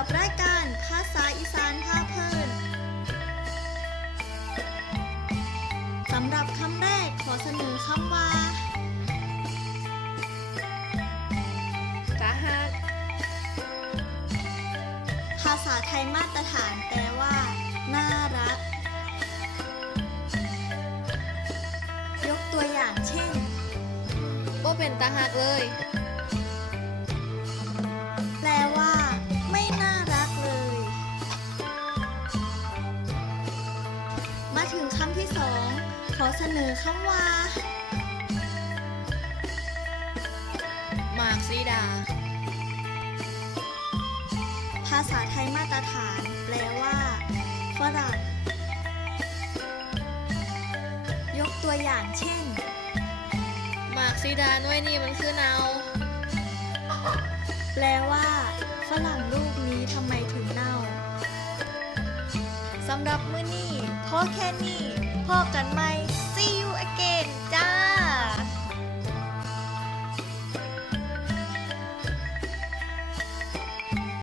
กับรายการภาษาอีสานภาเพลินสำหรับคำแรกขอเสนอคำว่ากาหัก ภาษาไทยมาตรฐานแปลว่า น่ารัก ยกตัวอย่างเช่น ก็เป็นตาหักเลย ถึงคำที่สองขอเสนอคำว่า หมากซีดา ภาษาไทยมาตรฐาน แปลว่าฝรั่ง ยกตัวอย่างเช่น หมากซีดาน่วยนี่มันคือเนา แปลว่า ฝรั่งลูกนี้ทำไม สำหรับมื้อนี้พอแค่นี้พ่อกันไหม